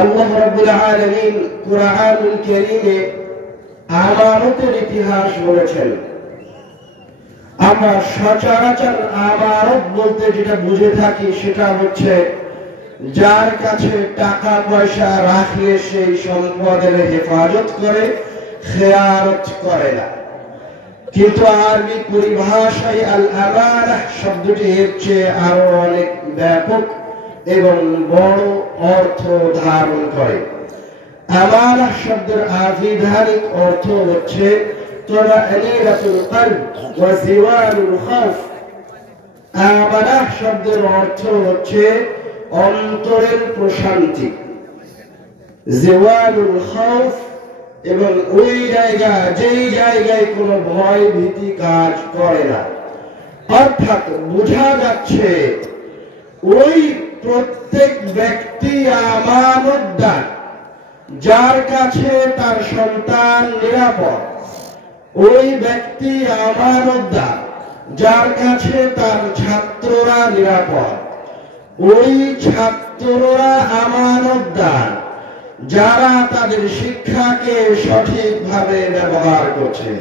আল্লাহ রাব্বুল আলামিন কুরআনুল কারীমে আমানতের ইতিহাস বলেছেন। আমরা সচরাচর আমানত বলতে যেটা বুঝে থাকি সেটা হচ্ছে যার কাছে টাকা পয়সা রাখলে সেই সম্পদের হেফাজত করে, খেয়ানত করে না। কিন্তু আরবি পরিভাষায় আল আমানাহ শব্দটি এর চেয়ে আরো অনেক ব্যাপক এবং বড় অর্থ ধারণ করে। আমানাহ শব্দের আবিধানিক অর্থ হচ্ছে তুমানিনাতুল কলব ওয়া জিওয়ালুল খাউফ। আমানাহ শব্দের অর্থ হচ্ছে অন্তরের প্রশান্তি, জিওয়ালুল খাউফ এবং ওই জায়গা যেই জায়গায় কোনো ভয় ভীতি কাজ করে না। অর্থাৎ বোঝা যাচ্ছে ওই প্রত্যেক ব্যক্তি আমানতদার যার কাছে তার সন্তান নিরাপদ, ওই ব্যক্তি আমানতদার যার কাছে তার ছাত্ররা নিরাপদ, ওই ছাত্ররা আমানতদার যারা তাদের শিক্ষাকে সঠিকভাবে ব্যবহার করছে।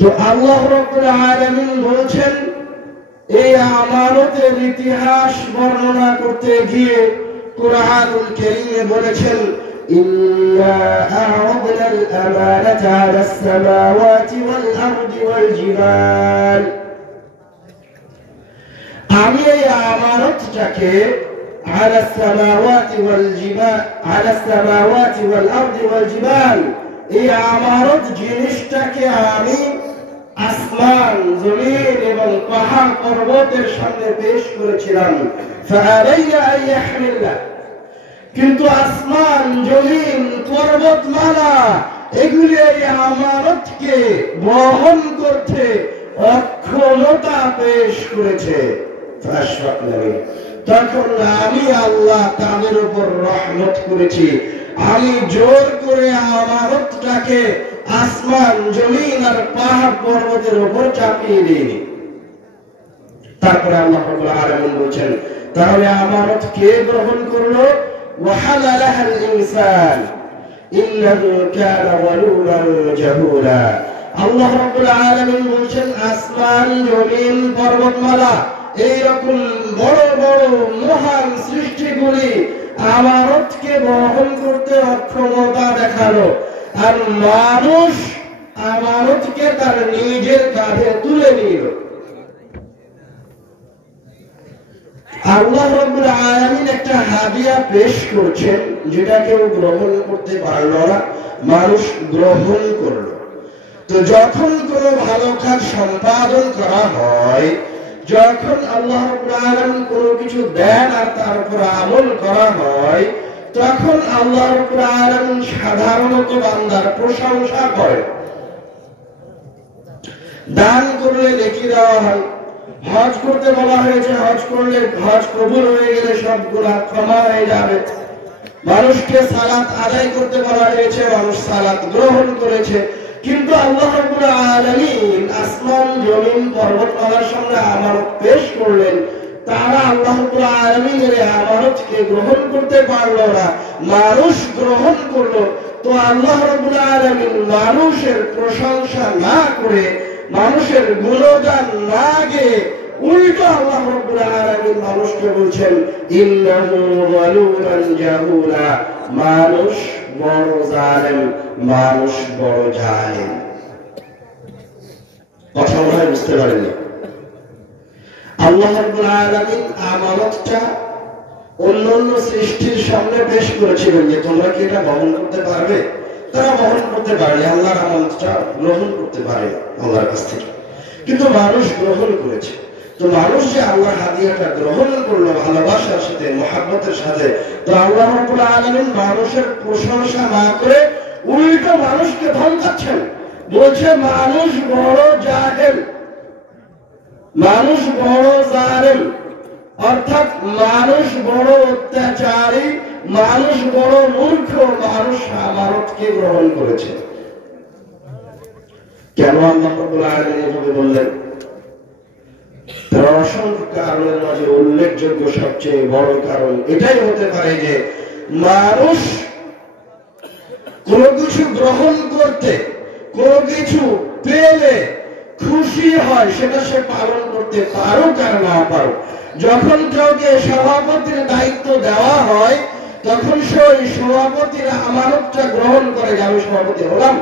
তো আল্লাহ রাব্বুল আলামিন বলছেন এই আমানতের ইতিহাস বর্ণনা করতে গিয়ে কুরআনুল কারীমে বলেছেন ইন্না আ'রাদনাল আমানাতা আলাস সামাওয়াতি ওয়াল আরদি ওয়াল জিবাল। আমি এই আমানতটাকে على السماوات والجبال على السماوات والأرض والجبال এই আমানত জিনিসটাকে আমি আসমান জমিন এবং পাহাড় পর্বতের সামনে পেশ করেছিলাম। ফাআলাইনা আন ইয়াহমিলনা, কিন্তু আসমান জমিন পর্বতমালা এগুলি এই আমানতকে বহন করতে অক্ষমতা পেশ করেছে। ফাশফাকনা বিহি, তখন আমি আল্লাহ তাদের উপর রহমত করেছি। আমি জোর করে আমানতটাকে আসমান জমিন আর পাহাড় পর্বতের উপর চাপিয়ে দিইনি। তারপরে আল্লাহ রাব্বুল আলামিন বলেন তাহলে আমানত কে গ্রহণ করলো? ওয়াহালালাহাল ইনসান ইন্নাহু কানা যালুমান জাহুলা। আল্লাহ রাব্বুল আলামিন বলেন আসমান জমিন পর্বতমালা এইরকম বড় বড় মহান সৃষ্টিগুলি আমানতকে বহন করতে অক্ষমতা দেখালো, আর মানুষ আমানতকে তার নিজের কাঁধে তুলে নিল। আল্লাহ রাব্বুল আলামিন একটা হাদিয়া পেশ করছেন যেটা কেউ গ্রহণ করতে পারল না, মানুষ গ্রহণ করল। তো যখন কোনো ভালো কাজ সম্পাদন করা হয়, যখন আল্লাহ রাব্বুল আলামিন কোনো কিছু দেন আর তার উপর আমল করা হয়, তখন আল্লাহ রাব্বুল আলামিন সাধারণত বান্দার প্রশংসা করেন। দান করলে নেকি দেওয়া হয়, হজ করতে বলা হয়েছে, হজ করলে হজ কবুল হয়ে গেলে সব গুনাহ ক্ষমা হয়ে যাবে। মানুষকে সালাত আদায় করতে বলা হয়েছে, মানুষ সালাত গ্রহণ করেছে। কিন্তু আল্লাহ রাব্বুল আলামিন আসমান জমিন পর্বতমালার সামনে আমানত পেশ করলেন, তারা আল্লাহ রাব্বুল আলামিনের আমানতকে গ্রহণ করতে পারল না, মানুষ গ্রহণ করলো। তো আল্লাহ রাব্বুল আলামিন মানুষের প্রশংসা না করে, মানুষের গুণগান না গেয়ে উল্টো আল্লাহ রাব্বুল আলামিন মানুষকে বলছেন ইন্নাহু যালুমান জাহুলা, মানুষ বড় জালেম, মানুষ বড় জালেম। কথা মনে হয় বুঝতে পারেননি? আল্লাহ রাব্বুল আলামিন আমানতটা অন্যান্য সৃষ্টির সামনে পেশ করেছিলেন যে তোমরা কি এটা বহন করতে পারবে? তারা বহন করতে পারে, আল্লাহর আমানতটা গ্রহণ করতে পারে আল্লাহর কাছ থেকে, কিন্তু মানুষ গ্রহণ করেছে। তো মানুষ যে আল্লাহর হাদিয়াটা গ্রহণ করলো ভালোবাসার সাথে, মহব্বতের সাথে, তো আল্লাহ রাব্বুল আলামিন মানুষের প্রশংসা না করে উল্টো মানুষকে ধমকাচ্ছেন, বলছে মানুষ বড় জাহেল, মানুষ বড় জালেম, অর্থাৎ মানুষ বড় অত্যাচারী, মানুষ বড় মূর্খ, মানুষ আমানতকে গ্রহণ করেছে। কেন আল্লাহ রাব্বুল আলামিন এভাবে বললেন? তার অসংখ্য কারণের মাঝে উল্লেখযোগ্য সবচেয়ে বড় কারণ এটাই হতে পারে যে মানুষ কোনো কিছু গ্রহণ করতে, কোনো কিছু পেলে খুশি হয়, সেটা সে পালন করতে পারুক আর না পারুক। যখন কাউকে সভাপতির দায়িত্ব দেওয়া হয় তখন সে ওই সভাপতির আমানতটা গ্রহণ করে যে আমি সভাপতি হলাম।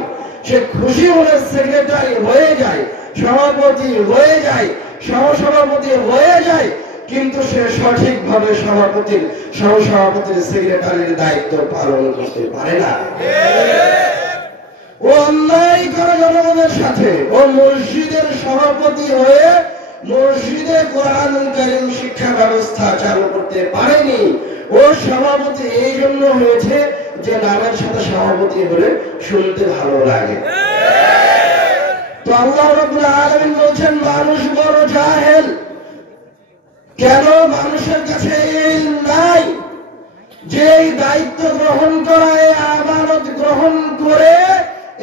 সে খুশি হলে সেক্রেটারি হয়ে যায়, সভাপতি হয়ে যায়, সহসভাপতি হয়ে যায়, কিন্তু সে সঠিকভাবে সভাপতির, সহসভাপতির, সেক্রেটারির দায়িত্ব পালন করতে পারে না। ও অন্যায় করে জনগণের সাথে। ও মসজিদের সভাপতি হয়ে মসজিদে কোরআনুল কারীম শিক্ষা ব্যবস্থা চালু করতে পারেনি। ও সভাপতি এই জন্য হয়েছে যে নামের সাথে সভাপতি হলে শুনতে ভালো লাগে। তো আল্লাহ রাব্বুল আলামিন বলছেন মানুষ বড় জাহেল। কেন? মানুষের কাছে ইলম নাই যে এই দায়িত্ব গ্রহণ করা, এই আমানত গ্রহণ করে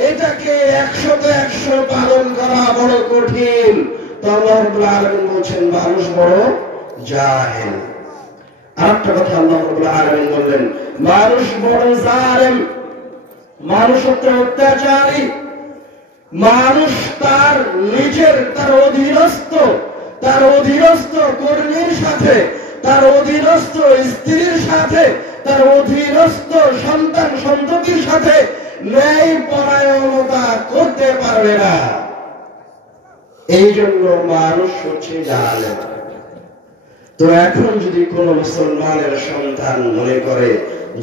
এটাকে 100% পালন করা বড় কঠিন। তো আল্লাহ রাব্বুল আলামিন বলছেন মানুষ বড় জাহেল। আরেকটা কথা আল্লাহ রাব্বুল আলামিন বললেন মানুষ বড় জালেম, মানুষ অত্যাচারী। মানুষ তার নিজের, তার অধীনস্থ কর্মীর সাথে, তার অধীনস্থ স্ত্রীর সাথে, তার অধীনস্থ সন্তান সন্ততির সাথে ন্যায় পরায়ণতা করতে পারবে না। এই জন্য মানুষ হচ্ছে জালেম। তো এখন যদি কোন মুসলমানের সন্তান মনে করে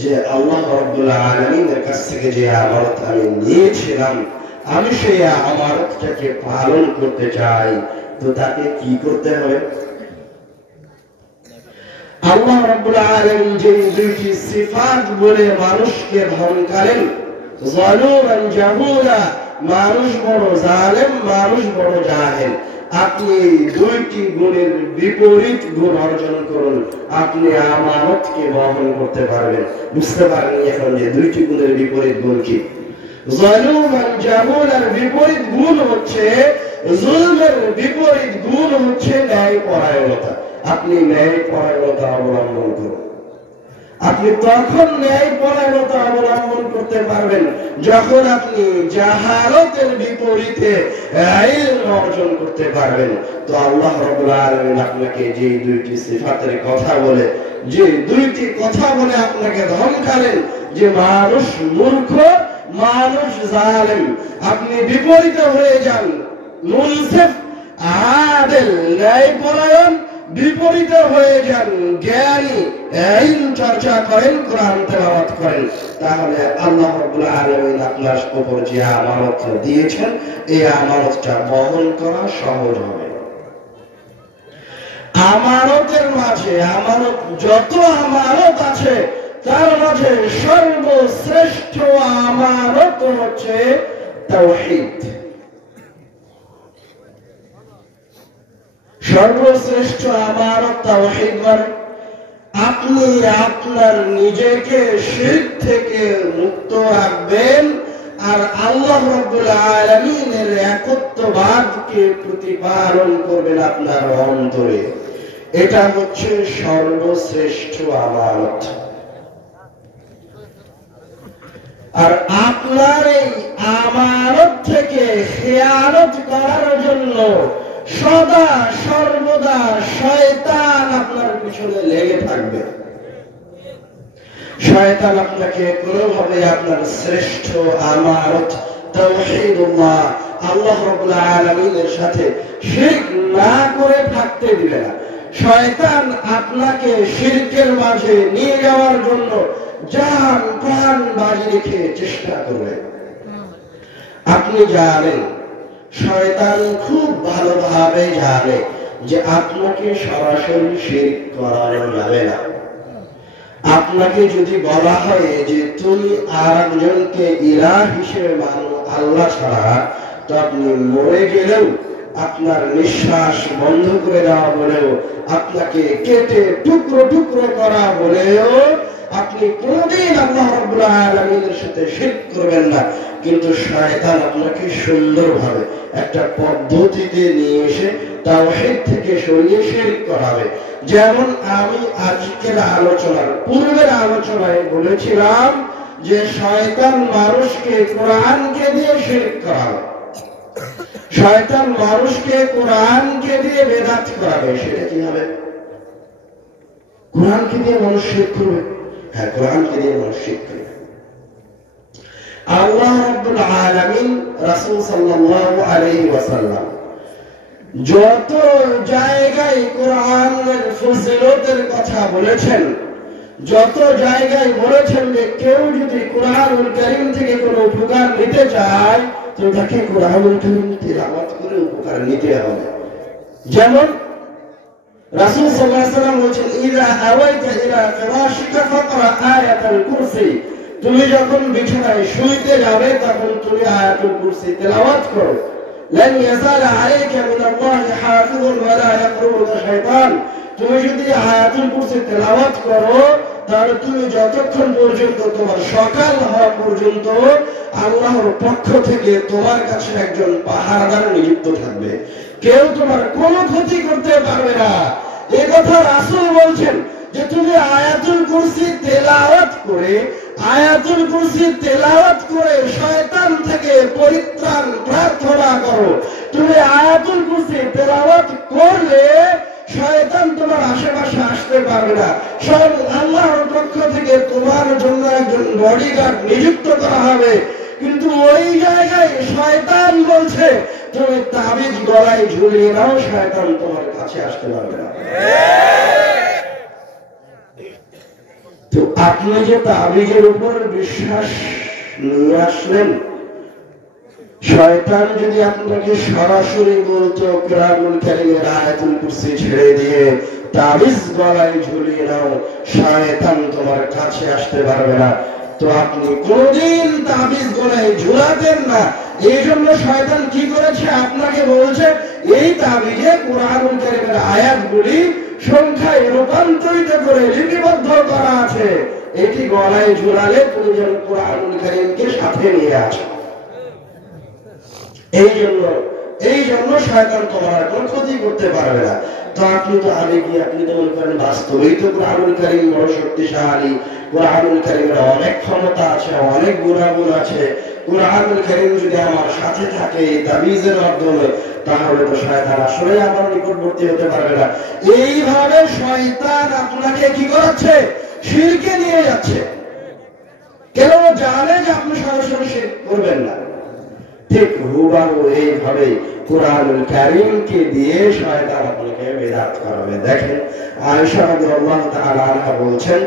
যে আল্লাহ রাব্বুল আলামিনের কাছ থেকে যে আমানত আমি নিয়েছিলাম, আমি সেই আমানতটাকে পালন করতে চাই, তো তাকে কি করতে হবে? আল্লাহ রাব্বুল আলামিন যে দুইটি সিফাত বলে মানুষকে ধমকালেন, যালুমান জাহুলা, মানুষ বড় জালেম, মানুষ বড় জাহেল। আপনি দুইটি গুণের বিপরীত গুণ অর্জন করুন, আপনি আমানতকে বহন করতে পারবেন। বুঝতে পারেন এখন যে দুইটি গুণের বিপরীত গুণ কি? যালুমান জাহুলার বিপরীত গুণ হচ্ছে, জুলমের বিপরীত গুণ হচ্ছে ন্যায় পরায়ণতা। আপনি ন্যায় পরায়ণতা অবলম্বন করুন। আপনি তখন ন্যায় পরায়ণতা অবলম্বন করতে পারবেন যখন আপনি জাহালতের বিপরীতে ইলম অর্জন করতে পারবেন। তো আল্লাহ রাব্বুল আলামিন আপনাকে যে দুইটি সিফাতের কথা বলে, যে দুইটি কথা বলে আপনাকে ধমকালেন যে মানুষ মূর্খ, মানুষ জালেম, আপনি বিপরীত হয়ে যান, মুনসিফ, আদিল, ন্যায়পরায়ণ, বিপরীত হয়ে যান, জ্ঞানী, ইলম চর্চা করেন, কোরআন তেলাওয়াত করেন, তাহলে আল্লাহ রাব্বুল আলামিন আপনার উপর যে আমানত দিয়েছেন এই আমানতটা বহন করা সহজ হবে। আমানতের মাঝে, আমানত যত আমানত আছে তার মাঝে সর্বশ্রেষ্ঠ আমানত হচ্ছে তাওহীদ। সর্বশ্রেষ্ঠ আমানত তাওহীদ। মানে আপনি আপনার নিজেকে শিরক থেকে মুক্ত রাখবেন আর আল্লাহ রাব্বুল আলামিনের একত্ববাদকে প্রতিপালন করবেন আপনার অন্তরে। এটা হচ্ছে সর্বশ্রেষ্ঠ আমানত। আর আপনার এই আমানত থেকে খেয়ানত করার জন্য সদা সর্বদা শয়তান আপনার পিছনে লেগে থাকবে। শয়তান আপনাকে কোনোভাবে আপনার শ্রেষ্ঠ আমানত তাওহীদুল্লাহ, আল্লাহ রাব্বুল আলামিনের সাথে শিরক না করে থাকতে দিবে না। শয়তান আপনাকে শিরকের মাঝে নিয়ে যাওয়ার জন্য জান প্রাণ বাজি রেখে চেষ্টা করবে। আপনি জানেন, শয়তান খুব ভালোভাবে জানে যে আপনাকে সরাসরি শিরক করানো যাবে না। আপনাকে যদি বলা হয় যে তুমি আরেকজনকে ইলাহ হিসেবে মানো আল্লাহ ছাড়া, তো আপনি মরে গেলেও, আপনার নিঃশ্বাস বন্ধ করে দেওয়া বলেও, আপনাকে কেটে টুকরো টুকরো করা বলেও আপনি কোনদিন আল্লাহ রাব্বুল আলামিনের সাথে শিরক করবেন না। কিন্তু শয়তান আপনাকে সুন্দরভাবে একটা পদ্ধতিতে নিয়ে এসে তাওহীদ থেকে সরিয়ে শিরক করাবে। যেমন আমি আজকের আলোচনার পূর্বের আলোচনায় বলেছিলাম যে শয়তান মানুষকে কোরআনকে দিয়ে শিরক করাবে, শয়তান মানুষকে কোরআনকে দিয়ে বেদাত করাবে। সেটা কি হবে? কোরআনকে দিয়ে মানুষ শিরক করবে? হ্যাঁ, কোরআনকে দিয়ে মানুষ শিরক করবে। আল্লাহ রাব্বুল আলামিন রাসূল সাল্লাল্লাহু আলাইহি ওয়াসাল্লাম যত জায়গায় কোরআনের ফজিলতের কথা বলেছেন, যত জায়গায় বলেছেন যে কেউ যদি কোরআনুল কারীম থেকে কোনো উপকার নিতে চায় তো তাকে কোরআনুল কারীম তিলাওয়াত করে উপকার নিতে হবে। যেমন রাসূল সাল্লাল্লাহু আলাইহি ওয়াসাল্লাম বলেছেন, ইযা আওয়াইতা ইলা ফিরাশিকা ফাকরা আয়াতুল কুরসি, তুমি যখন বিছানায় শুইতে যাবে তখন তুমি আয়াতুল কুরসি তেলাওয়াত করো। লান ইয়াযালা আলাইকা মিনাল্লাহি হাফিযুন ওয়া লা ইয়াকরুকা শাইতান, তুমি যদি আয়াতুল কুরসি তেলাওয়াত করো তাহলে তুমি যতক্ষণ পর্যন্ত তোমার সকাল হওয়া পর্যন্ত আল্লাহর পক্ষ থেকে তোমার কাছে একজন পাহারাদার নিযুক্ত থাকবে, কেউ তোমার কোনো ক্ষতি করতে পারবে না। এই কথা রাসূল বলছেন যে তুমি আয়াতুল কুরসি তেলাওয়াত করে, আয়াতুল কুরসি তেলাওয়াত করে শয়তান থেকে পরিত্রাণ প্রার্থনা করো। তুমি আয়াতুল কুরসি তেলাওয়াত করলে শয়তান তোমার আশেপাশে আসতে পারবে না। স্বয়ং আল্লাহর পক্ষ থেকে তোমার জন্য একজন বডিগার্ড নিযুক্ত করা হবে। কিন্তু ওই জায়গায় শয়তান বলছে তুমি তাবিজ গলায় ঝুলিয়ে নাও, শয়তান তোমার কাছে আসতে পারবে না। তো আপনি যে তাবিজের উপর বিশ্বাস নিয়ে আসলেন, শয়তান যদি আপনাকে সরাসরি বলতো কোরআনুল কারীমের আয়াতুল কুরসি ছেড়ে দিয়ে তাবিজ গলায় ঝুলিয়ে নাও, শয়তান তোমার কাছে আসতে পারবে না। তো আপনি কোনদিন তাবিজ গলায় ঝুলাতেন না। এই জন্য শয়তান কি করেছে? আপনাকে বলছে এই তাবিজে কোরআনুল কারীমের আয়াতগুলি সংখ্যায় রূপান্তরিত করে লিপিবদ্ধ করা আছে, এটি গলায় ঝুলালে তুমি যেন কোরআনুল কারীমকে সাথে নিয়ে আসো। এই জন্য শয়তান তোমার কোনো ক্ষতি করতে পারবে না। তো আপনি তো আবেগী, আপনি তো মনে করেন বাস্তবেই তো কোরআনুল কারীম বড় শক্তিশালী, কোরআনুল কারীমের অনেক ক্ষমতা আছে, অনেক গুণাগুণ আছে। কোরআনুল কারীম যদি আমার সাথে থাকে তাবিজের মাধ্যমে, তাহলে তো শয়তান আসলে আমার নিকটবর্তী হতে পারবে না। এইভাবে শয়তান আপনাকে কি করাচ্ছে? শিরকে নিয়ে যাচ্ছে। কেন? জানে যে আপনি সরাসরি শিরক করবেন না। ঠিক হুবহু এইভাবে কোরআনুল কারীমকে দিয়ে শয়তান আপনাকে বেদাত করাবে। দেখেন আয়েশা রাদিয়াল্লাহু তাআলা আনহা বলছেন,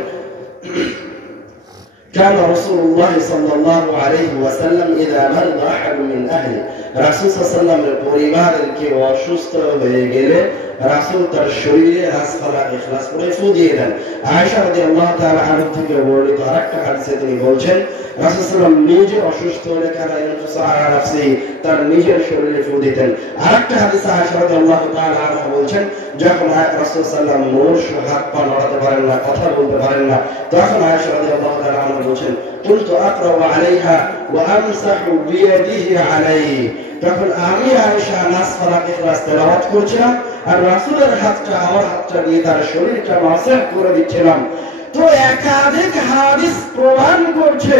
كان رسول الله صلى الله عليه وسلم إذا مرض أحد من أهله, রাসূল সাল্লাল্লাহু আলাইহি ওয়াসাল্লামের পরিবারের কেউ অসুস্থ হয়ে গেলে রাসূল তার শরীরে রাসফালা ইখলাস করে ফু দিয়ে দেন। আয়েশা রাদিয়াল্লাহু তাআলা আনহা থেকে বর্ণিত আরেকটা হাদিসে তিনি বলছেন রাসূল সাল্লাল্লাহু আলাইহি ওয়াসাল্লাম নিজে অসুস্থ হলে কারা ইনফুসা আলা নাফসি, তার নিজের শরীরে ফু দিতেন। আরেকটা হাদিসে আয়েশা রাদিয়াল্লাহু তাআলা আনহা বলছেন যখন রাসূল সাল্লাল্লাহু আলাইহি ওয়াসাল্লাম হাত পা নড়াতে পারেন না, কথা বলতে পারেন না, তখন আয়েশা রাদিয়াল্লাহু তাআলা আনহা বলছেন কুনতু আকরাউ আলাইহা ওয়া আমসাহু বিয়াদিহি আলাইহি, তখন আমি আয়েশা নাস ফালাক ইখলাস তেলাওয়াত করছিলাম আর রাসূলের হাতটা আমার হাতটা দিয়ে তার শরীরটা মাসাহ করে দিচ্ছিলাম। তো একাধিক হাদিস প্রমাণ করছে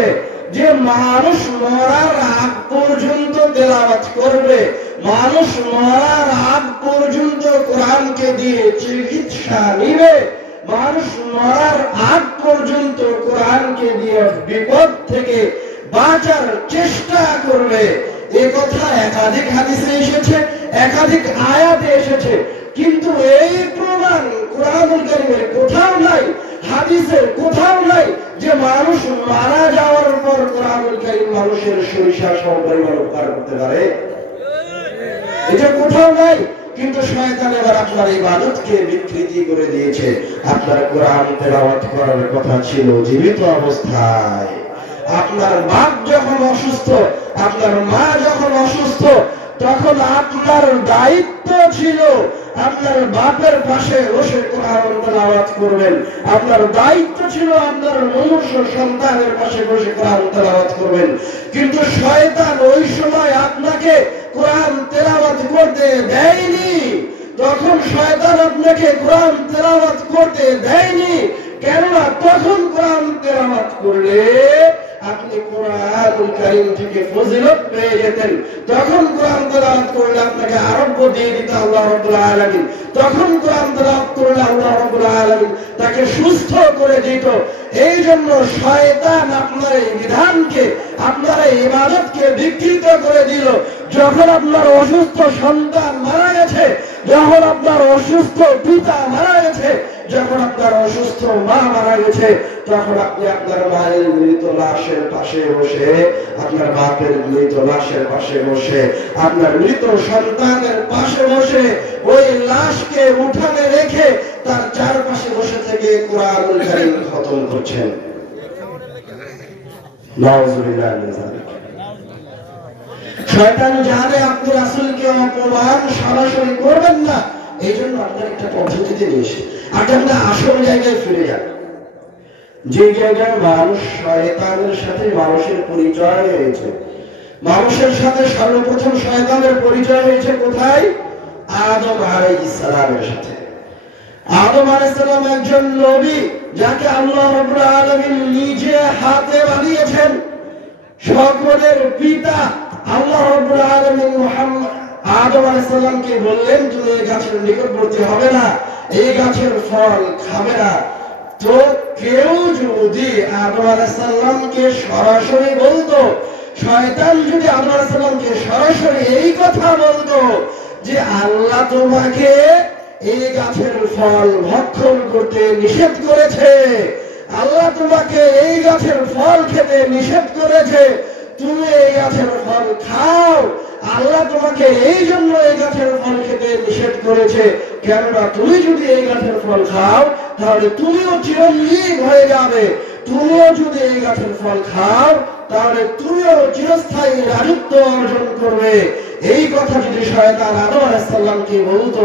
যে মানুষ মরার আগ পর্যন্ত তেলাওয়াত করবে, মানুষ মরার আগ পর্যন্ত কোরআনকে দিয়ে চিকিৎসা নিবে, মানুষ মরার আগ পর্যন্ত কোরআনকে দিয়ে বিপদ থেকে বাঁচার চেষ্টা করবে। এই কথা একাধিক হাদিসে এসেছে, একাধিক আয়াতে এসেছে, কিন্তু এই প্রমাণ কোরআনুল কারীমের কোথাও নাই, হাদিসের কোথাও নাই যে মানুষ মারা যাওয়ার পর কোরআনুল কারীম মানুষের সরিষা সমপরিমাণ উপকার করতে পারে। এটা কোথাও নাই। কিন্তু শয়তান এবার আপনার ইবাদতকে বিকৃতি করে দিয়েছে। আপনার কোরআন তেলাওয়াত করার কথা ছিল জীবিত অবস্থায়। আপনার বাপ যখন অসুস্থ, আপনার মা যখন অসুস্থ, তখন আপনার দায়িত্ব ছিল আপনার বাপের পাশে বসে কোরআন তেলাওয়াত করবেন। আপনার দায়িত্ব ছিল আপনার মনুষ্য সন্তানের পাশে বসে কোরআন তেলাওয়াত করবেন। কিন্তু শয়তান ওই সময় আপনাকে কোরআন তেলাওয়াত করতে দেয়নি। তখন শয়তান আপনাকে কোরআন তেলাওয়াত করতে দেয়নি। কেননা তখন কোরআন তেলাওয়াত করলে আপনি কোরআনুল কারীম থেকে ফজিলত পেয়ে যেতেন। তখন কোরআন তেলাওয়াত করলে আপনাকে আরোগ্য দিয়ে দিত আল্লাহ রাব্বুল আলামিন। তখন কোরআন তেলাওয়াত করলে আল্লাহ রাব্বুল আলামিন তাকে সুস্থ করে দিত। এই জন্য শয়তান আপনার এই বিধানকে, আপনার এই ইবাদতকে বিকৃত করে দিল। যখন আপনার অসুস্থ সন্তান মারা গেছে, যখন আপনার অসুস্থ পিতা মারা গেছে, যখন আপনার অসুস্থ মা মারা গেছে, তখন আপনি আপনার মায়ের মৃত লাশের পাশে বসে, আপনার বাপের মৃত লাশের পাশে বসে, আপনার মৃত সন্তানের পাশে বসে ওই লাশকে উঠানে রেখে তার চারপাশে বসে থেকে কোরআনুল কারীম খতম করছেন। নাউযুবিল্লাহি মিন যালিক। শয়তান জানে আপনি রাসূলকে অপমান সরাসরি করবেন না, এই জন্য আপনার একটা পদ্ধতিতে নিয়ে এসে আপনার আসল জায়গায় ফিরে যান। যে জায়গায় মানুষ শয়তানের সাথে মানুষের পরিচয় হয়েছে, মানুষের সাথে সর্বপ্রথম শয়তানের পরিচয় হয়েছে কোথায়? আদম আলাইহিস সালামের সাথে। আদম আলাইহিস সালাম একজন নবী, যাকে আল্লাহ রাব্বুল আলামিন নিজে হাতে বানিয়েছেন। সকলের পিতা আল্লাহ রাব্বুল আলামিন মুহাম্মদ আদম আলাইহিস সালামকে বললেন, তুমি এই গাছের নিকটবর্তী হবে না, এই গাছের ফল খাবে না। তো কেউ যদি আদম আলাইহিস সালামকে সরাসরি বলতো, শয়তান যদি আদম আলাইহিস সালামকে সরাসরি এই কথা বলতো যে আল্লাহ তোমাকে এই গাছের ফল ভক্ষণ করতে নিষেধ করেছে, আল্লাহ তোমাকে এই গাছের ফল খেতে নিষেধ করেছে, তুমি এই গাছের ফল খাও, আল্লাহ তোমাকে এই জন্য এই গাছের ফল খেতে নিষেধ করেছে, কেননা তুমি যদি এই গাছের ফল খাও তাহলে তুমিও চিরঞ্জীব হয়ে যাবে, তুমিও যদি এই গাছের ফল খাও তাহলে তুমিও চিরস্থায়ী রাজত্ব অর্জন করবে। এই কথা যদি শয়তান আদম আলাইহিস সালামকে বলতো,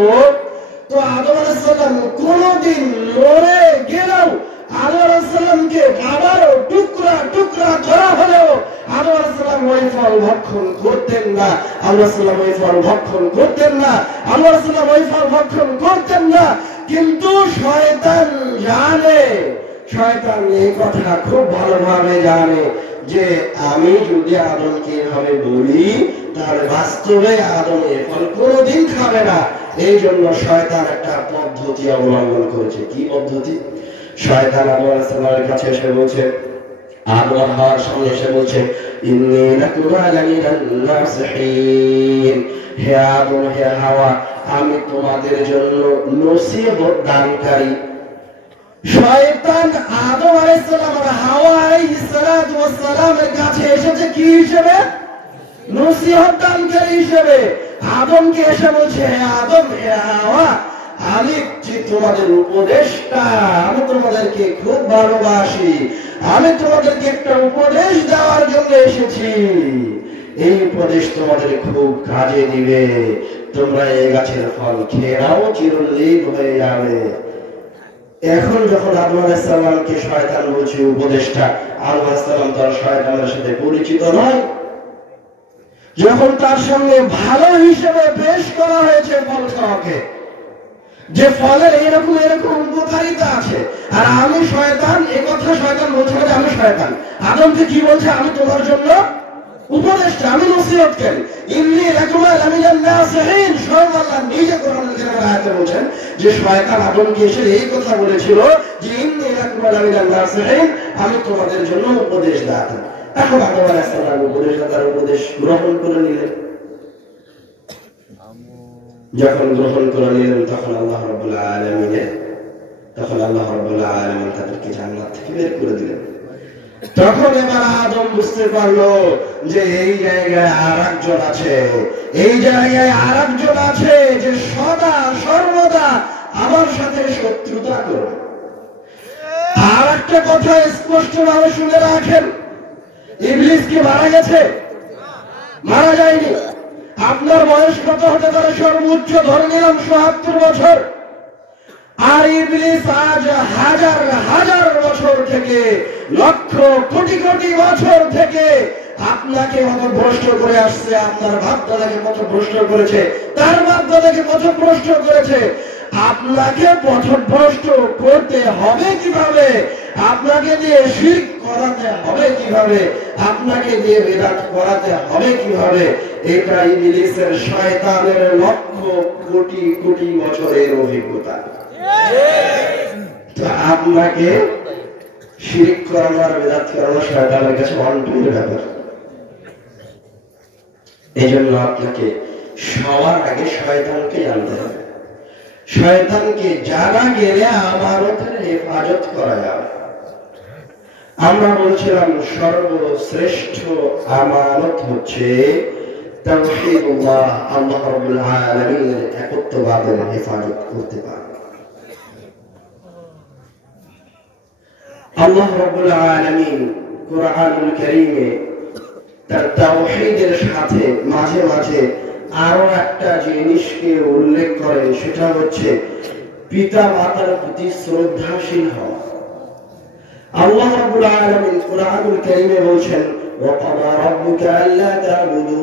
তো আদম আলাইহিস সালাম কোনদিন মরে গেলেও আদম আলাইহিস সালামকে আবারও টুকরা টুকরা করা হলেও আদম আলাইহিস সালাম ওই ফল ভক্ষণ করতেন না, আদম আলাইহিস সালাম ওই ফল ভক্ষণ করতেন না, আদম আলাইহিস সালাম ওই ফল ভক্ষণ করতেন না। কিন্তু শয়তান জানে, শয়তান এই কথা খুব ভালোভাবে জানে যে আমি যদি আদমকে এভাবে বলি তাহলে বাস্তবে আদম এ ফল কোনোদিন খাবে না। এই জন্য শয়তান একটা পদ্ধতি অবলম্বন করেছে। কি পদ্ধতি? শয়তান আদম আলাইহিস সালামের কাছে এসে বলছে, আদম হাওয়ার সামনে এসে বলছে, ইন্নী লাকুমা লামিনান নাসিহিন, হে আদম হে হাওয়া, আমি তোমাদের জন্য নসিহত দানকারী। শয়তান আদম আলাইহিস সালাম আর হাওয়া আলাইহিস সালামের কাছে এসেছে কি হিসেবে? নসিহত দানকারী হিসেবে। আদমকে এসে বলছে, হে আদম হে হাওয়া, আমি যে তোমাদের উপদেশটা, আমি তোমাদেরকে খুব ভালোবাসি, আমি তোমাদেরকে একটা উপদেশ দেওয়ার জন্য এসেছি। এই উপদেশ তোমাদের খুব কাজে দিবে, তোমরা এই গাছের ফল খেয়ে নাও, চিরঞ্জীব হয়ে যাবে। এখন যখন আদম আলাইহিস সালামকে শয়তান বলছে উপদেশটা, আদম আলাইহিস সালাম তার শয়তানের সাথে পরিচিত নয়। যখন তার সঙ্গে ভালো হিসেবে পেশ করা হয়েছে ফল খাওয়াকে, যে ফলের এরকম এরকম উপকারিতা আছে, আর আমি শয়তান, এ কথা শয়তান বলছে যে আমি শয়তান। আদমকে কি বলছে? আমি তোমার জন্য উপদেশটা, আমি নসিহতকারী। ইন্নী লাকুমা লামিনান নাসিহিন, স্বয়ং আল্লাহ নিজে কোরআনুল কারীমের আয়াতে বলেছেন যে শয়তান আদমকে এসে এই কথা বলেছিল যে ইন্নী লাকুমা লামিনান নাসিহিন, আমি তোমাদের জন্য উপদেশদাতা। এখন আদম আলাইহিস সালাম উপদেশদাতার উপদেশ গ্রহণ করে নিলেন। যখন গ্রহণ করে নিলেন তখন আল্লাহ রাব্বুল আলামিন তাদেরকে জান্নাত থেকে বের করে দিলেন। তখন এবার আদম বুঝতে পারলো যে এই জায়গায় আরেকজন আছে, এই জায়গায় আরেকজন আছে যে সদা সর্বদা আমার সাথে শত্রুতা করে। আর একটা কথা স্পষ্ট ভাবে শুনে রাখেন, ইবলিস কি মারা গেছে? মারা যায়নি। আপনার বয়স কত হতে পারে? সর্বোচ্চ ধরে নিলাম ৭৭ বছর। আর ইবলিস আজ হাজার হাজার বছর থেকে, লক্ষ কোটি কোটি বছর থেকে আপনাকে পথভ্রষ্ট করে আসছে। আপনার বাপ দাদাকে পথভ্রষ্ট করেছে, তার বাপ দাদাকে পথভ্রষ্ট করেছে। আপনাকে পথভ্রষ্ট করতে হবে কিভাবে? আপনাকে দিয়ে শিরক করাতে হবে কিভাবে? আপনাকে দিয়ে বিদআত করাতে হবে কিভাবে? এটা ইবলিসের, শয়তানের লক্ষ কোটি কোটি বছরের অভিজ্ঞতা। তো আপনাকে শিরক করানো আর বিদআত করানো শয়তানের কাছে অন্যায় ব্যাপার। এই জন্য আপনাকে সবার আগে শয়তানকে জানতে হবে। শয়তানকে জানা গেলে আমানতের হেফাজত করা যাবে। আমরা বলছিলাম সর্বশ্রেষ্ঠ আমানত হচ্ছে তাওহীদুল্লাহ, আল্লাহ রাব্বুল আলামিনের একত্ববাদের হেফাজত করতে পারে। আল্লাহ রাব্বুল আলামিন কুরআনুল কারীমে তার তাওহীদের সাথে মাঝে মাঝে আরো একটা জিনিসকে উল্লেখ করেন, সেটা হচ্ছে পিতা মাতার প্রতি শ্রদ্ধাশীল হওয়া। আল্লাহ রাব্বুল আলামিন কুরআনুল কারীমে বলছেন, ওয়াকাদা রাব্বুকা আল্লা তা'বুদু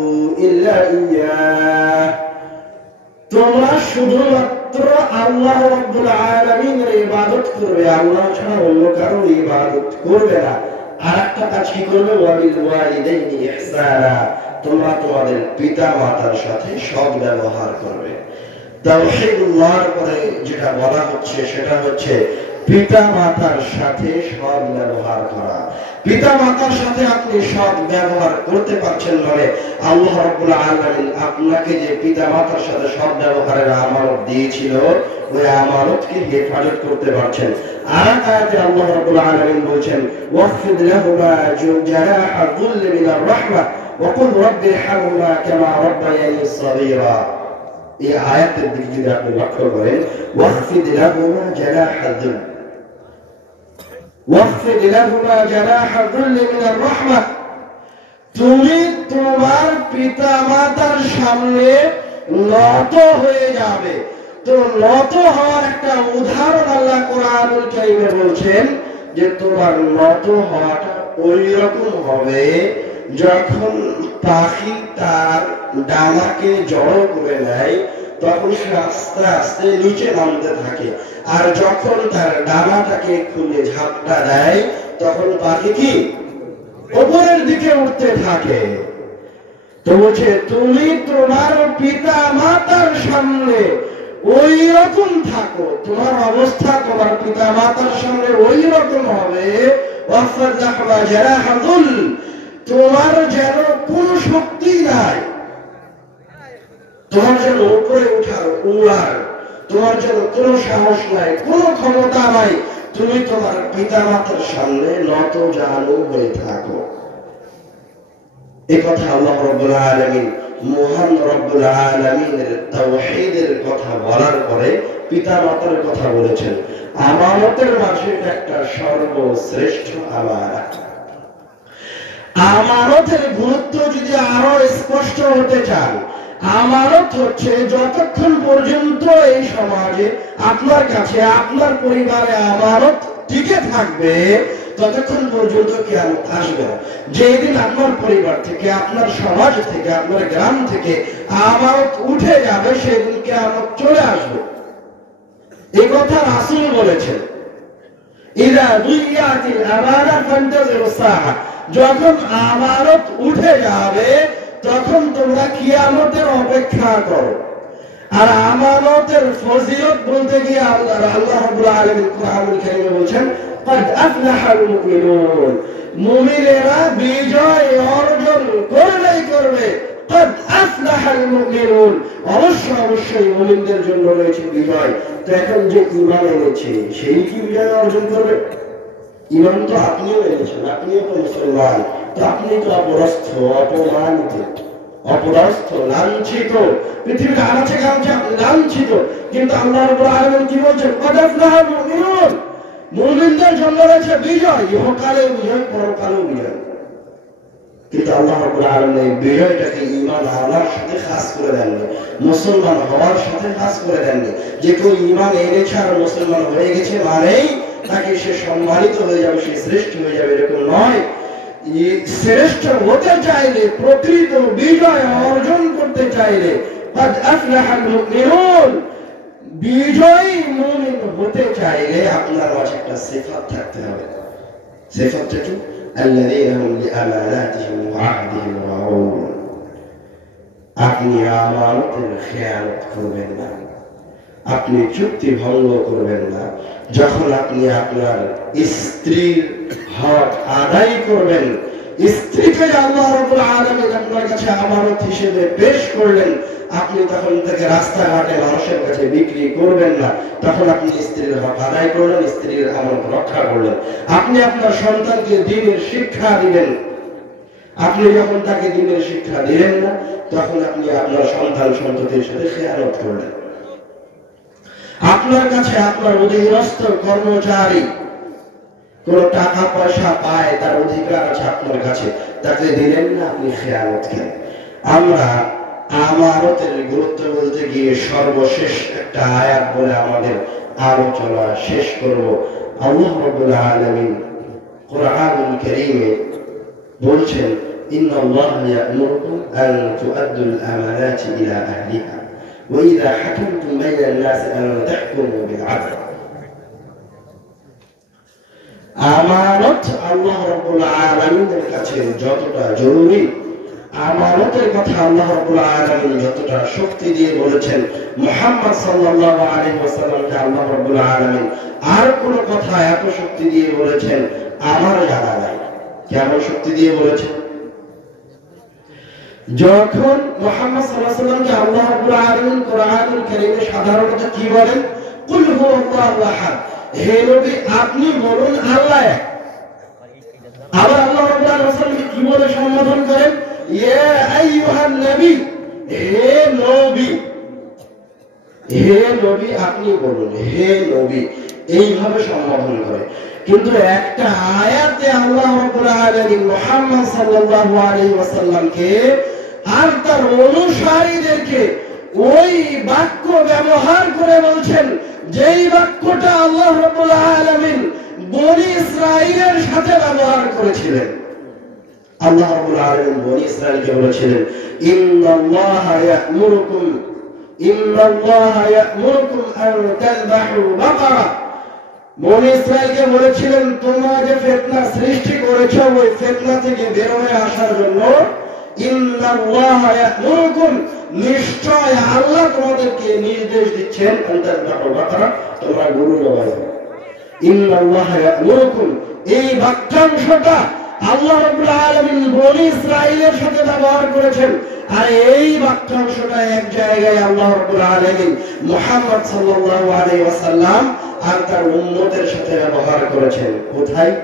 ইল্লা ইয়্যাহ, তোমরা শুধুমাত্র আল্লাহ রাব্বুল আলামিনের ইবাদত করবে, আল্লাহ ছাড়া অন্য কারো ইবাদত করবে না। আর একটা কাজ কি করবে? ওয়াবিল ওয়ালিদাইনি ইহসানা, তোমরা তোমাদের পিতা মাতার সাথে সৎ ব্যবহার করবে। তাওহীদুল্লাহর পরে যেটা বলা হচ্ছে সেটা হচ্ছে পিতা মাতার সাথে সৎ ব্যবহার করা। পিতা মাতার সাথে আপনি সৎ ব্যবহার করতে পারছেন মানে আল্লাহ রাব্বুল আলামিন আপনাকে যে পিতা মাতার সাথে সৎ ব্যবহারের আমানত দিয়েছিল, ওই আমানতকে হেফাজত করতে পারছেন। আর আয়াতে আল্লাহ রাব্বুল আলামিন বলছেন, ওয়াখফিদ লাহুমা জানাহা যুল্লি মিনার রাহমাহ ওয়াকুল রাব্বি ইরহামহুমা কামা রাব্বায়ানি সাগীরা। এই আয়াতের দিকে যদি আপনি লক্ষ্য করেন, ওয়াখফিদ লাহুমা জানাহা যুল, ওয়াখফিদ লাহুমা জানাহা যুল্লি মিনার রাহমাহ, তুমি তোমার পিতা মাতার সামনে নত হয়ে যাবে। তো নত হওয়ার একটা উদাহরণ আল্লাহ কোরআনুল কারীমে বলছেন যে তোমার নত হওয়াটা ওই রকম হবে যখন পাখি তার ডানাকে জড়ো করে নেয়, তখন সে আস্তে আস্তে নিচে নামতে থাকে। আর যখন তার ডানাটাকে খুলে ঝাপটা দেয়, তখন পাখি কি উপরের দিকে উঠতে থাকে। তো বলছে তুমি তোমার পিতা মাতার সামনে ওই রকম থাকো, তোমার অবস্থা তোমার পিতা মাতার সামনে ওই রকম হবে। তোমার যেন কোন শক্তি নাই, তোমার যেন উপরে উঠার উড়ার তোমার যেন কোন সাহস নাই, কোন ক্ষমতা নাই, তুমি তোমার পিতা মাতার সামনে নত জানু হয়ে থাকো। এই কথা আল্লাহ রাব্বুল আলামিন, মহান রাব্বুল আলামিনের তাওহীদের কথা বলার পরে পিতা মাতার কথা বলেছেন। আমানতের মাঝে একটা সর্বশ্রেষ্ঠ আমানত। আমানতের গুরুত্ব যদি আরো স্পষ্ট হতে চান, আমানত হচ্ছে যতক্ষণ পর্যন্ত এই সমাজে আপনার কাছে আপনার পরিবারে আমানত টিকে থাকবে, ততক্ষণ পর্যন্ত কিয়ামত আসবে না। যেদিন আপনার পরিবার থেকে, আপনার সমাজ থেকে, আপনার গ্রাম থেকে আমানত উঠে যাবে, সেদিন কিয়ামত চলে আসবে। এই কথা রাসূল বলেছেন, ইযা দুইয়াতিল আমানা ফান্তাযিরুস সাআহ, যখন আমানত উঠে যাবে তখন তোমরা কিয়ামতের অপেক্ষা করো। আর আমানতের ফজিলত বলতে গিয়ে আল্লাহ রাব্বুল আলামিন কুরআনুল কারীমে বলেছেন, قد أفلح المؤمنون, মুমিনেরা বিজয় অর্জন করলেই করবে। قد أفلح المؤمنون, অবশ্যই মুমিনদের জন্য রয়েছে বিজয়। তো এখন যে ঈমান এনেছে সেই কি বিজয় অর্জন করবে? ঈমান তো আপনিও এনেছেন, আপনিও তো মুসলমান, তো আপনি তো অপরাস্ত, অপমানিত, অপরাস্ত, লাঞ্ছিত, পৃথিবীর আনাচে কানাচে আপনি লাঞ্ছিত। কিন্তু আল্লাহ রাব্বুল আলামিন কি বলছেন? قد أفلح المؤمنون, মুমিনদের জন্য রয়েছে বিজয়, ইহকালেও বিজয়, পরকালেও বিজয়। কিন্তু আল্লাহ রাব্বুল আলামিন এই বিজয়টাকে ঈমান আনার সাথে খাস করে দেননি, মুসলমান হওয়ার সাথে খাস করে দেননি। যে কেউ ঈমান এনেছে আর মুসলমান হয়ে গেছে মানেই তাকে সে সম্মানিত হয়ে যাবে, সে শ্রেষ্ঠ হয়ে যাবে, এরকম নয়। শ্রেষ্ঠ হতে চাইলে, প্রকৃত বিজয় অর্জন করতে চাইলে, قد أفلح المؤمنون, বিজয়ী মুমিন হতে চাইলে আপনার মাঝে একটা সিফাত থাকতে হবে। সিফাতটা কি? الذين هم لأماناتهم وعهدهم راعون, আপনি আমানতের খেয়ানত করবেন না, আপনি চুক্তি ভঙ্গ করবেন না। যখন আপনি আপনার স্ত্রীর হক আদায় করবেন, স্ত্রীকে আল্লাহ রাব্বুল আলামিন আপনার কাছে আমানত হিসেবে পেশ করলেন, আপনি তখন থেকে রাস্তাঘাটে মানুষের কাছে বিক্রি করবেন না। তখন আপনি স্ত্রীর হক আদায় করলেন, স্ত্রীর আমানত রক্ষা করলেন। আপনি আপনার সন্তানকে দ্বীনের শিক্ষা দিবেন, আপনি যখন তাকে দ্বীনের শিক্ষা দিলেন না, তখন আপনি আপনার সন্তান সন্ততির সাথে খেয়ানত করলেন। আপনার কাছে আপনার অধীনস্থ কর্মচারী কোন টাকা পয়সা পায়, তার অধিকার আছে আপনার কাছে, তাকে দিলেন না, আপনি খেয়ানত করেন। আমরা আমানতের গুরুত্ব বলতে গিয়ে সর্বশেষ একটা আয়াত বলে আমাদের আলোচনা শেষ করব। আল্লাহ রাব্বুল আলামিন কুরআনুল কারীমে বলছেন, ইন্নাল্লাহা ইয়া'মুরুকুম আন তু'আদ্দুল আমানাতি ইলা আহলিহা ওয়া ইযা হাকামতুম বাইনান নাসি আন তাহকুমু বিল আদল। আমানত আল্লাহ রাব্বুল আলামিনের কাছে যতটা জরুরি, আমানতের কথা আল্লাহ রাব্বুল আলামিন যতটা শক্তি দিয়ে বলেছেন, মুহাম্মদ সাল্লাল্লাহু আলাইহি ওয়াসাল্লামকে আল্লাহ রাব্বুল আলামিন আর কোন কথা এত শক্তি দিয়ে বলেছেন আমার জানা নাই। কেমন শক্তি দিয়ে বলেছেন? যখন মুহাম্মদ সাল্লাল্লাহু আলাইহি ওয়াসাল্লামকে আল্লাহ রাব্বুল আলামিন কোরআনুল কারীমে সাধারণত কি বলেন? কুল হুয়াল্লাহু আহাদ, হে নবী আপনি বলুন আল্লাহ এক। আবার আল্লাহ রাব্বুল আলামিন কি বলে সম্বোধন করেন? ইয়া আইয়ুহান নবী, হে নবী, হে নবী আপনি বলুন, হে নবী, এইভাবে সম্বোধন করে। কিন্তু একটা আয়াতে আল্লাহ রাব্বুল আলামিন মুহাম্মদ সাল্লাল্লাহু আলাইহি ওয়াসাল্লামকে আর তার অনুসারীদেরকে ওই বাক্য ব্যবহার করে বলছেন যেই বাক্যটা আল্লাহ রাব্বুল আলামিন বনি ইসরাঈলের সাথে ব্যবহার করেছিলেন। আল্লাহ রাব্বুল আলামিন বনি ইসরাঈলকে বলেছিলেন, ইন্নাল্লাহা ইয়া'মুরুকুম আন তাযবাহু বাকারা। বনি ইসরাঈলকে বলেছিলেন তোমরা যে ফিতনা সৃষ্টি করেছো ওই ফিতনা থেকে বের হয়ে আসার জন্য ইন্নাল্লাহা ইয়া'মুরুকুম, নিশ্চয় আল্লাহ তোমাদেরকে নির্দেশ দিচ্ছেন আন তাযবাহু বাকারা, তোমরা গরু জবাই করো। ইন্নাল্লাহা ইয়া'মুরুকুম, এই বাক্যাংশটা আল্লাহ রাব্বুল আলামিন বনি ইসরাঈলের সাথে ব্যবহার করেছেন। আর এই বাক্যাংশটা এক জায়গায় আল্লাহ রাব্বুল আলামিন মুহাম্মদ সাল্লাল্লাহু আলাইহি ওয়াসাল্লাম আর তার উম্মতের সাথে ব্যবহার করেছেন। কোথায়?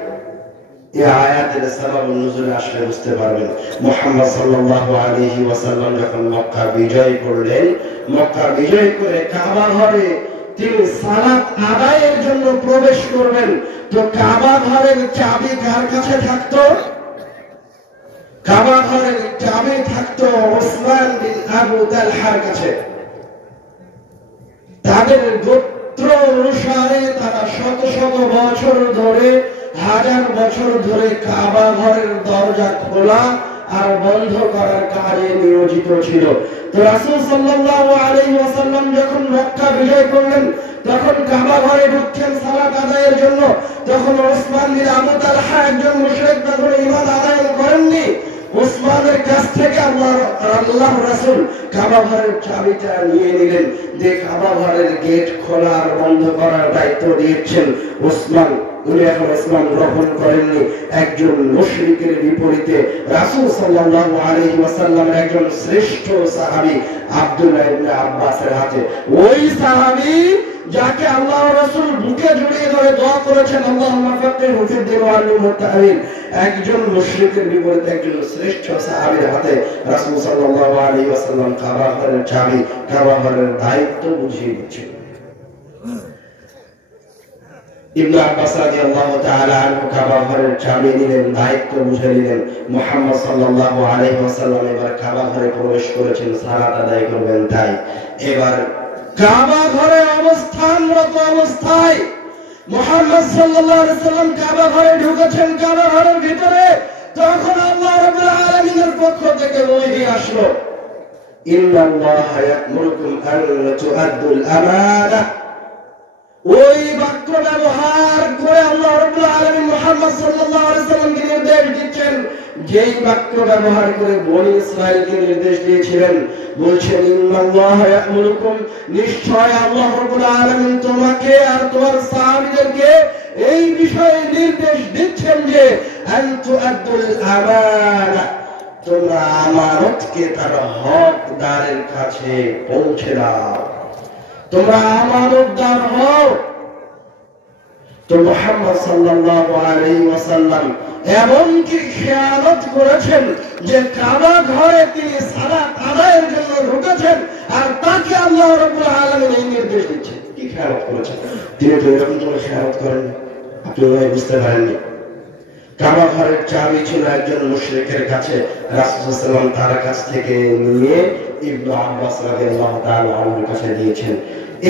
এই আয়াতের সাবাবুন নুজুল আসলে বুঝতে পারবেন। মুহাম্মদ সাল্লাল্লাহু আলাইহি ওয়াসাল্লাম যখন মক্কা বিজয় করলেন, মক্কা বিজয় করে কাবা ঘরে তিনি সালাত আদায়ের জন্য প্রবেশ করবেন, তো কাবা ঘরের চাবি কার কাছে থাকতো? কাবা ঘরের চাবি থাকতো ওসমান বিন আবু তালহার কাছে। তাদের গোত্র অনুসারে তারা শত শত বছর ধরে, হাজার বছর ধরে কাবা ঘরের দরজা খোলা আর বন্ধ করার কাজে নিয়োজিত ছিল। তো রাসূল সাল্লাল্লাহু আলাইহি ওয়াসাল্লাম যখন মক্কা বিজয় করলেন, তখন কাবা ঘরে ঢুকছেন সালাত আদায়ের জন্য। তখন ওসমান বিন আবু তালহা একজন মুশরিক, তখন ঈমান আদায় করেননি। ওসমানের কাছ থেকে আল্লাহ রাসূল কাবা ঘরের চাবিটা নিয়ে নিলেন, যে কাবা ঘরের গেট খোলা আর বন্ধ করার দায়িত্ব দিয়েছেন ওসমান। উনি এখন ইসলাম গ্রহণ করেননি। একজন মুশরিকের বিপরীতে রাসূল সাল্লাল্লাহু আলাইহি ওয়াসাল্লামের একজন শ্রেষ্ঠ সাহাবী আব্দুল্লাহ ইবনে আব্বাসের হাতে, ওই সাহাবী যাকে আল্লাহ রাসূল বুকে জড়িয়ে ধরে দোয়া করেছেন, আল্লাহুম্মা ফাক্কিহু ফিদ-দীন ওয়া আল্লিমহু তা'ওয়ীল, একজন মুশরিকের বিপরীতে একজন শ্রেষ্ঠ সাহাবীর হাতে রাসূল সাল্লাল্লাহু আলাইহি ওয়াসাল্লাম কাবা ঘরের চাবি, কাবা ঘরের দায়িত্ব বুঝিয়ে দিচ্ছেন। ইবনে আব্বাস রাদিয়াল্লাহু তাআলা আনহু কাবা ঘরের চাবি নিলেন, দায়িত্ব বুঝে নিলেন। মুহাম্মদ সাল্লাল্লাহু আলাইহি ওয়াসাল্লাম এবার কাবা ঘরে প্রবেশ করেছেন, সালাত আদায় করবেন। তাই এবার কাবা ঘরে অবস্থানরত অবস্থায় মুহাম্মদ সাল্লাল্লাহু আলাইহি ওয়াসাল্লাম কাবা ঘরে ঢুকেছেন। কাবা ঘরের ভিতরে তখন আল্লাহ রাব্বুল আলামিনের পক্ষ থেকে ওহী আসলো, ইন্নাল্লাহা ইয়া'মুরুকুম আন তু'আদ্দুল আমানা। ওই বাক্য ব্যবহার করে আল্লাহ রাব্বুল আলামিন মুহাম্মদ সাল্লাল্লাহু আলাইহি ওয়াসাল্লামকে নির্দেশ দিচ্ছেন, যেই বাক্য ব্যবহার করে বনি ইসরাঈলকে নির্দেশ দিয়েছিলেন। বলছেন, ইন্নাল্লাহা ইয়া'মুরুকুম, নিশ্চয় আল্লাহ রাব্বুল আলামিন তোমাকে আর তোমার সাহাবীদেরকে এই বিষয়ে নির্দেশ দিচ্ছেন যে আন তু'আদ্দুল আমানা, তোমরা আমানতকে তার হকদারের কাছে পৌঁছে দাও, তোমরা আমানতদার হও। তো মুহাম্মদ সাল্লাল্লাহু আলাইহি ওয়াসাল্লাম এমন কি খেয়ানত করেছেন যে কাবা ঘরে তিনি সালাত আদায়ের জন্য ঢুকেছেন আর তাকে আল্লাহ রাব্বুল আলামিন এই নির্দেশ দিচ্ছেন? কি খেয়ানত করেছেন? তিনি তো এরকম কোনো খেয়ানত করেননি, আপনি বুঝতে পারেননি। কাবা ঘরের চাবি ছিল একজন মুশরিকের কাছে, রাসূল সাল্লাল্লাহু আলাইহি ওয়াসাল্লাম তার কাছ থেকে নিয়ে ইবনে আব্বাস রাদিয়াল্লাহু তাআলা আনহুর কাছে দিয়েছেন।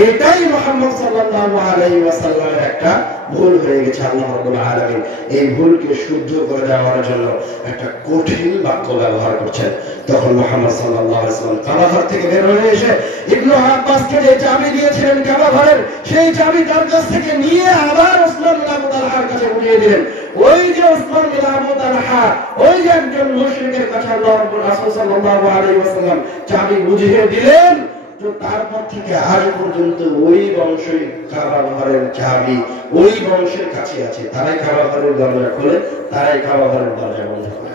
এটাই মুহাম্মদ সাল্লাল্লাহু আলাইহি ওয়াসাল্লামের একটা ভুল হয়ে গেছে। আল্লাহ রাব্বুল আলামিন এই ভুলকে শুদ্ধ করে দেওয়ার জন্য একটা কঠিন বাক্য ব্যবহার করছেন। তখন মুহাম্মদ সাল্লাল্লাহু আলাইহি ওয়াসাল্লাম কাবা ঘর থেকে বের হয়ে এসে ইবনে আব্বাসকে যে চাবি দিয়েছিলেন কাবা ঘরের, সেই চাবি তার কাছ থেকে নিয়ে আবার ওসমান বিন আবু তালহার কাছে উঠিয়ে দিলেন। ওই যে ওসমান বিন আবু তালহা, ওই যে একজন মুশরিকের কাছে আল্লাহ রাব্বুল রাসূল সাল্লাল্লাহু আলাইহি ওয়াসাল্লাম চাবি বুঝিয়ে দিলেন। তো তারপর থেকে আজ পর্যন্ত ওই বংশই কাবা ঘরের চাবি ওই বংশের কাছে আছে, তারাই কাবা ঘরের দরজা খোলে, তারাই কাবা ঘরের দরজা বন্ধ করে।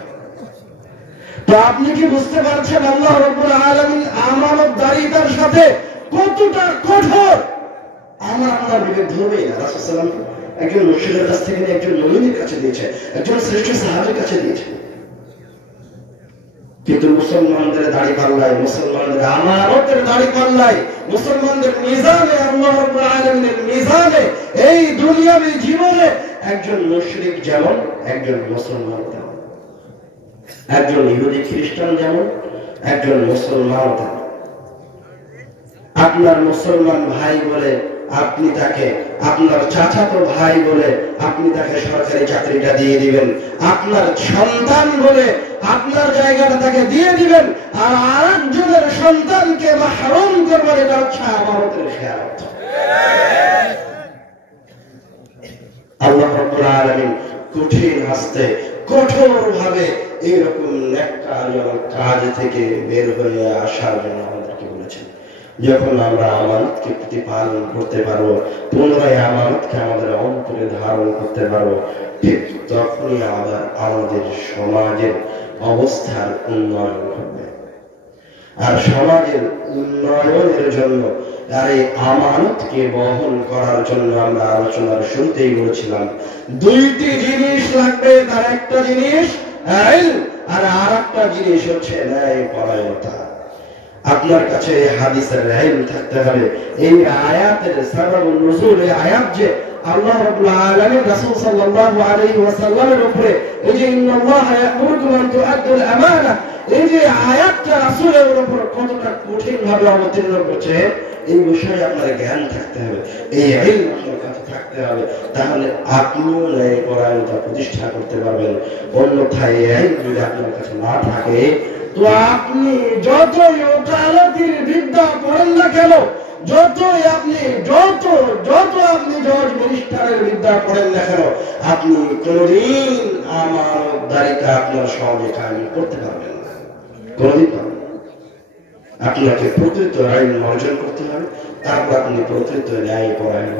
তো আপনি কি বুঝতে পারছেন আল্লাহ রাব্বুল আলামিন আমানতদারিতার সাথে কতটা কঠোর? আমার বিরুদ্ধে হবে না। রাসূল সাল্লাল্লাহু আলাইহি ওয়াসাল্লাম একজন মুশরিকের কাছ থেকে একজন মুমিনের কাছে দিয়েছে, একজন শ্রেষ্ঠ সাহাবীর কাছে দিয়েছে। কিন্তু মুসলমানদের দাড়ি পাল্লায়, মুসলমানদের আমানতের দাড়ি পাল্লায়, মুসলমানদের মিজানে, আল্লাহ রাব্বুল আলামিনের মিজানে এই দুনিয়াবী জীবনে একজন মুশরিক যেমন, একজন মুসলমান তেমন, একজন ইহুদি খ্রিস্টান যেমন, একজন মুসলমান তেমন। আপনার মুসলমান ভাই বলে আপনি তাকে, আপনার চাচাতো ভাই বলে আপনি তাকে সরকারি চাকরিটা দিয়ে দিবেন, আপনার সন্তান বলে আপনার জায়গাটা তাকে দিয়ে দিবেন, আর আরেকজনের সন্তানকে মাহরুম করবেন। এটা হচ্ছে আমানতের খেয়ানত। আল্লাহ রাব্বুল আলামিন কঠিন হস্তে কঠোরভাবে এরকম নেককার কাজ থেকে বের হয়ে আসার জন্য আমাদেরকে বলেছেন। যখন আমরা আমানতকে প্রতিপালন করতে পারবো, পুনরায় আমানতকে আমাদের অন্তরে ধারণ করতে পারবো, ঠিক তখনই আমাদের সমাজের অবস্থার উন্নয়ন হবে। আর সমাজের উন্নয়নের জন্য আর এই আমানতকে বহন করার জন্য আমরা আলোচনার শুরুতেই বলেছিলাম দুইটি জিনিস লাগবে। তার একটা জিনিস ইলম, আর আরেকটা জিনিস হচ্ছে ন্যায়পরায়ণতা। আপনার কাছে হাদিসের ইলম থাকতে হবে। এই আয়াতের সাবাবুন নুজুল, এই আয়াত যে আল্লাহ রাব্বুল আলামিন রাসূল সাল্লাল্লাহু আলাইহি ওয়াসাল্লামের উপরে এই যে ইন্নাল্লাহা ইয়া'মুরুকুম আন তু'আদ্দুল আমানা, এই যে আয়াতটা রাসূলের উপর কতটা কঠিন ভাবে অবতীর্ণ করছে, এই বিষয়ে আপনার জ্ঞান থাকতে হবে, এই ইলম আপনার কাছে থাকতে হবে। তাহলে আপনিও ন্যায়পরায়ণতা প্রতিষ্ঠা করতে পারবেন। অন্যথায় এই ইলম যদি আপনার কাছে না থাকে, তো আপনি যতই ওকালতির বিদ্যা পড়েন না কেন, যতই আপনি যত আপনি জজ মিনিস্টারের বিদ্যা পড়েন না কেন, আপনি কোনদিন আমানতদারিতা আপনার সমাজে কায়েম করতে পারবেন না, কোনদিন পারবেন না। আপনাকে প্রকৃত আইন অর্জন করতে হবে, তারপর আপনি প্রকৃত ন্যায়পরায়ণ